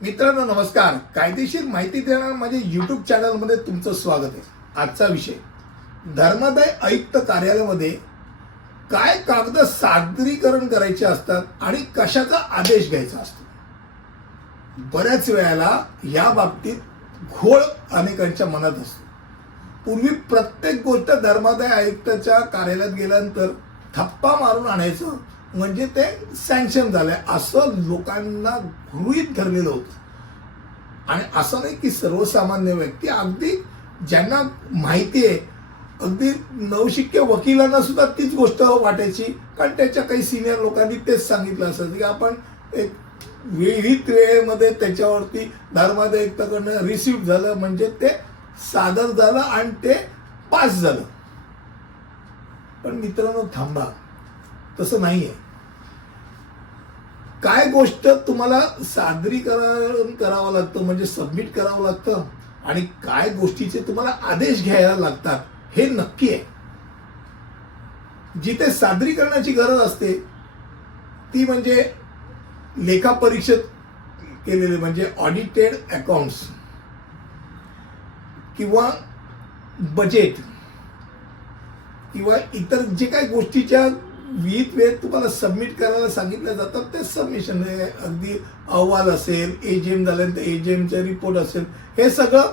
मित्रांनो नमस्कार. कायदेशीर माहिती देणार माझ्या युट्यूब चॅनलमध्ये तुमचं स्वागत आहे. आजचा विषय धर्मादाय आयुक्त कार्यालयामध्ये काय कागद सादरीकरण करायचे असतात आणि कशाचा आदेश घ्यायचा असतो? बऱ्याच वेळेला या बाबतीत घोळ अनेकांच्या मनात असतो. पूर्वी प्रत्येक गोष्ट धर्मादाय आयुक्ताच्या कार्यालयात गेल्यानंतर थप्पा मारून आणायचं म्हणजे ते सँक्शन झालंय. असं लोकांना गृहीत धरलेलं होतं. आणि असं नाही की सर्वसामान्य व्यक्ती अगदी ज्यांना माहिती आहे अगदी नवशिक्य वकिलांना सुद्धा तीच गोष्ट वाटायची. कारण त्याच्या काही सिनियर लोकांनी तेच सांगितलं असं की आपण एक विहित वेळेमध्ये त्याच्यावरती धर्मादायुक्ताकडनं रिसिव्ह झालं म्हणजे ते सादर झालं आणि ते पास झालं. पण मित्रांनो थांबा. तसं नाही आहे काय गोष्ट तुम्हाला सादरीकरण करावं लागतं म्हणजे सबमिट करावं लागतं आणि काय गोष्टीचे तुम्हाला आदेश घ्यायला लागतात हे नक्की आहे. जिथे सादरीकरणाची गरज असते ती म्हणजे लेखापरीक्षित केलेले म्हणजे ऑडिटेड अकाउंट्स किंवा बजेट किंवा इतर जे काही गोष्टीच्या विहित वेळेत तुम्हाला सबमिट करायला सांगितलं जातात ते सबमिशन अगदी अहवाल असेल एजीएम झाल्यानंतर एजीएमचा रिपोर्ट असेल हे सगळं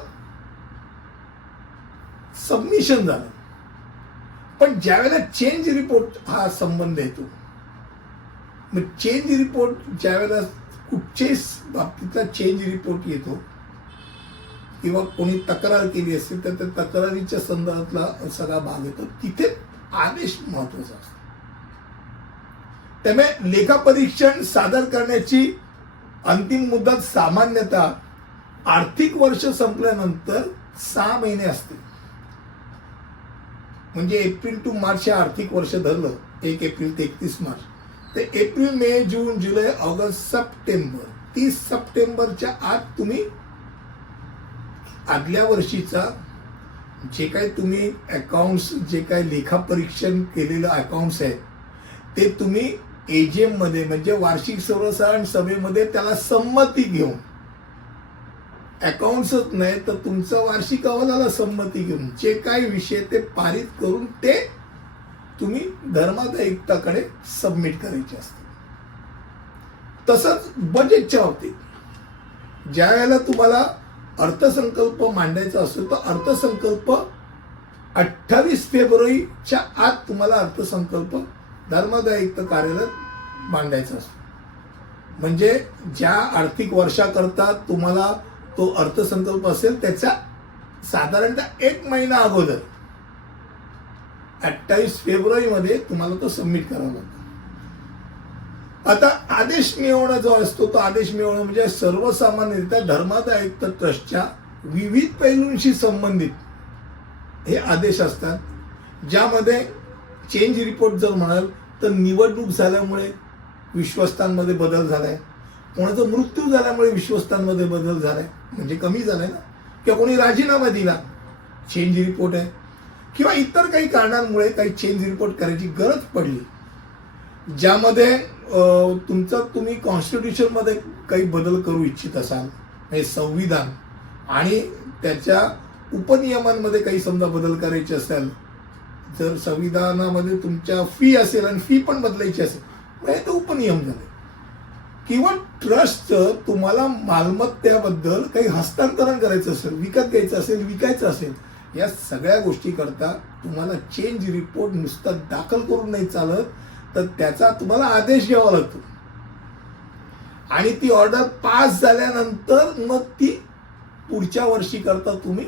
सबमिशन झालं. पण ज्यावेळेला चेंज रिपोर्ट हा संबंध येतो मग चेंज रिपोर्ट ज्यावेळेला कुठच्याही बाबतीतला चेंज रिपोर्ट येतो किंवा कोणी तक्रार केली असेल तर त्या तक्रारीच्या संदर्भातला सगळा भाग येतो. तिथे आदेश महत्त्वाचा असतो. त्यामुळे लेखापरीक्षण सादर करण्याची अंतिम मुदत सामान्यतः आर्थिक वर्ष संपल्यानंतर सहा महिने असते. म्हणजे एप्रिल टू मार्च हे आर्थिक वर्ष धरलं एक एप्रिल ते एकतीस मार्च. ते एप्रिल मे जून जुलै ऑगस्ट सप्टेंबर. तीस सप्टेंबरच्या आत तुम्ही आदल्या वर्षीचा जे काही तुम्ही अकाउंट्स जे काही लेखापरीक्षण केलेलं अकाउंट्स आहेत ते तुम्ही एजीएममध्ये म्हणजे वार्षिक सर्वसाधारण सभेमध्ये त्याला संमती घेऊन. अकाउंट्सच नाही तर तुमचं वार्षिक अहवालाला संमती घेऊन. जे काही विषय ते पारित करून ते तुम्ही धर्मादायुक्ताकडे सबमिट करायचे असते. तसंच बजेटच्या बाबतीत. ज्या वेळेला तुम्हाला अर्थसंकल्प मांडायचा असतो तर अर्थसंकल्प अठ्ठावीस फेब्रुवारीच्या आत तुम्हाला अर्थसंकल्प धर्मदायुक्त कार्यरत मांडायचा असतो. म्हणजे ज्या आर्थिक वर्षाकरता तुम्हाला तो अर्थसंकल्प असेल त्याचा साधारणतः एक महिना अगोदर. अठ्ठावीस फेब्रुवारीमध्ये तुम्हाला तो सबमिट करावा लागतो. आता आदेश मिळवणं जो असतो तो आदेश मिळवणं म्हणजे सर्वसामान्यरित्या धर्मादायुक्त ट्रस्टच्या विविध पैलूंशी संबंधित हे आदेश असतात ज्यामध्ये चेंज रिपोर्ट जर म्हणाल तर निवडणूक झाल्यामुळे विश्वस्तांमध्ये बदल झालाय. कोणाचा मृत्यू झाल्यामुळे विश्वस्तांमध्ये बदल झालाय म्हणजे कमी झालाय ना? किंवा कोणी राजीनामा दिला चेंज रिपोर्ट आहे. किंवा इतर काही कारणांमुळे काही चेंज रिपोर्ट करायची गरज पडली ज्यामध्ये तुमचं तुमचा तुम्ही कॉन्स्टिट्यूशनमध्ये काही बदल करू इच्छित असाल हे संविधान आणि त्याच्या उपनियमांमध्ये काही समजा बदल करायचे असेल जर संविधानामध्ये तुमच्या फी असेल आणि फी पण बदलायची असेल. हे तर उपनियम झाले. किंवा ट्रस्ट तुम्हाला मालमत्तेबद्दल काही हस्तांतरण करायचं असेल विकत घ्यायचं असेल विकायचं असेल या सगळ्या गोष्टी करता तुम्हाला चेंज रिपोर्ट नुसता दाखल करून नाही चालत तर त्याचा तुम्हाला आदेश घ्यावा लागतो. आणि ती ऑर्डर पास झाल्यानंतर मग ती पुढच्या वर्षी करता तुम्ही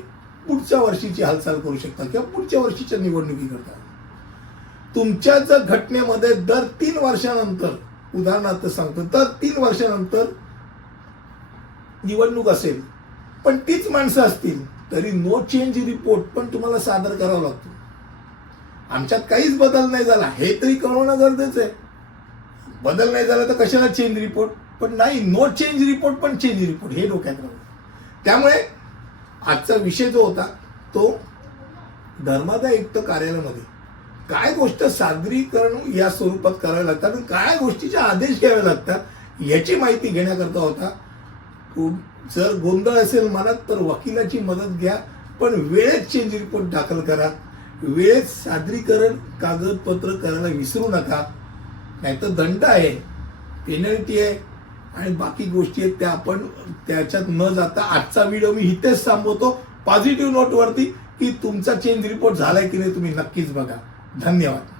पुढच्या वर्षीची हालचाल करू शकता किंवा पुढच्या वर्षीच्या निवडणुकी करता तुमच्या जर घटनेमध्ये दर तीन वर्षानंतर उदाहरणार्थ सांगतो दर तीन वर्षानंतर निवडणूक असेल पण तीच माणसं असतील तरी नो चेंज रिपोर्ट पण तुम्हाला सादर करावा लागतो. आमच्यात काहीच बदल नाही झाला हे तरी कळवणं गरजेचं आहे. बदल नाही झाला तर कशाला चेंज रिपोर्ट पण नाही नो चेंज रिपोर्ट पण चेंज रिपोर्ट हे डोक्यात राहू त्यामुळे आजचा विषय जो होता तो धर्मादायुक्त कार्यालयामध्ये. काय गोष्ट सादरीकरण या स्वरूपात करावे लागतात आणि काय गोष्टीचे आदेश घ्यावे लागतात याची माहिती घेण्याकरता होता. जर गोंधळ असेल मनात तर वकिलाची मदत घ्या पण वेळेत चेंज रिपोर्ट दाखल करा. वेळेत सादरीकरण कागदपत्र करायला विसरू नका. नाहीतर दंड आहे. पेनल्टी आहे. आणि बाकी गोष्टी आहेत त्या आपण त्याच्यात न जाता आजचा व्हिडिओ मी इथेच थांबवतो. पॉझिटिव्ह नोटवरती की तुमचा चेंज रिपोर्ट झालाय की नाही तुम्ही नक्कीच बघा. धन्यवाद.